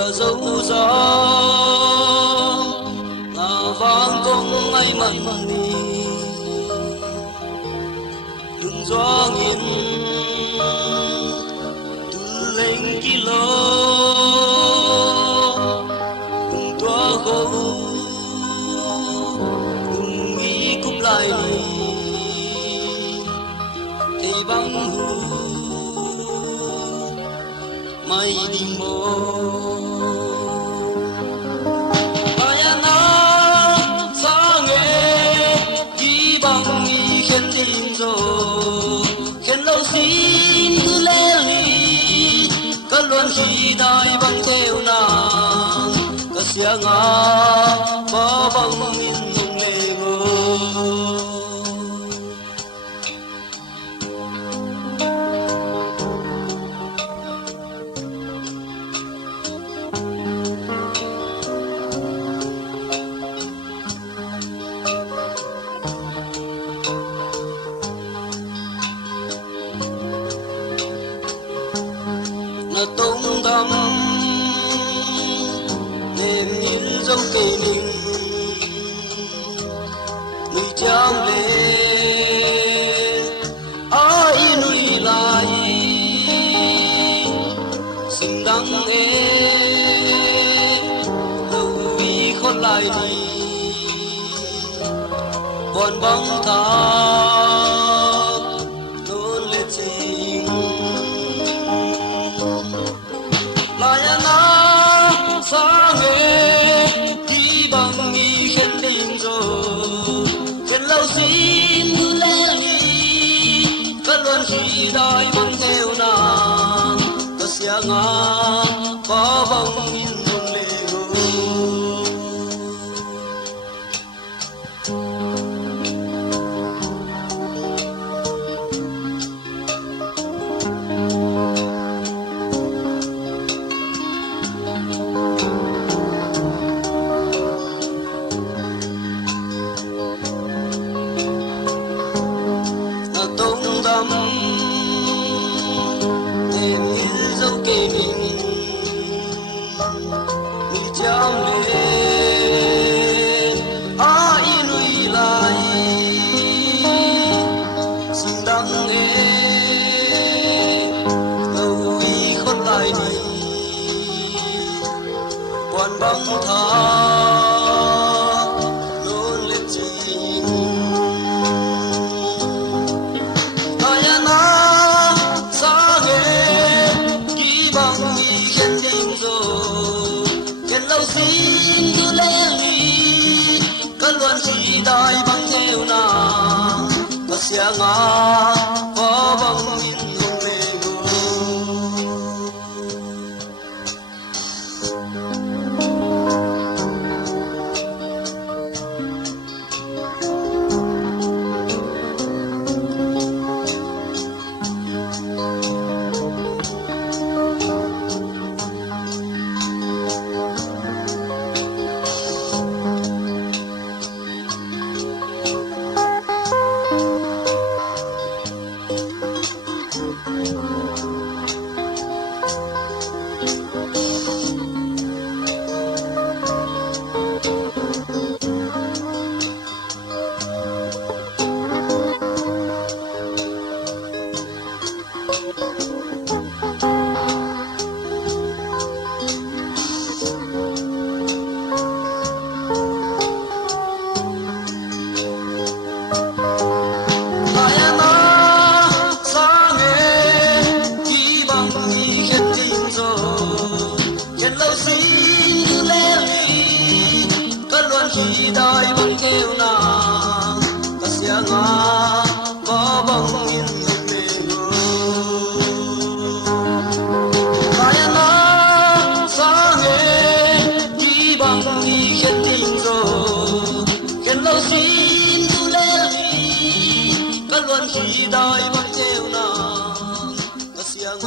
kia dấu gió ngà vang công ai mặn nì lưng gió nghiêng từ lên kilo cùng tua gấu cùng nghi cúp lại nì thì băng hù mai đi mô xin cứ lê ly có luôn khi đai băng theo nàng có Siang có băng min hùng lê ngô tung tâm nềm nhìn dấu cây mình người trang lên ai nuôi lại xinh đắng ê lâu vì khôn lại đi còn bóng thác luôn lên trình xa nghe đi bằng nghi khen đình rồi khen lâu xin cứ lẽ ly cất luôn khi đói băng theo nàng có Siang có băng min hùng lê em như dấu cây mình người trao lên ai nuôi lại xinh đắng ê lâu vì khôn lại đi còn bóng thác luôn lên trình xin cứ lẽ ly có luôn khi đai băng theo nàng có Siang có băng min hùng lê ngô khi đói băng theo nàng có Siang có băng min hùng lê ngô xa nghe đi bằng nghi khen tình rồi khen lâu xin cứ lẽ ly có luôn khi đói băng theo nàng có Siang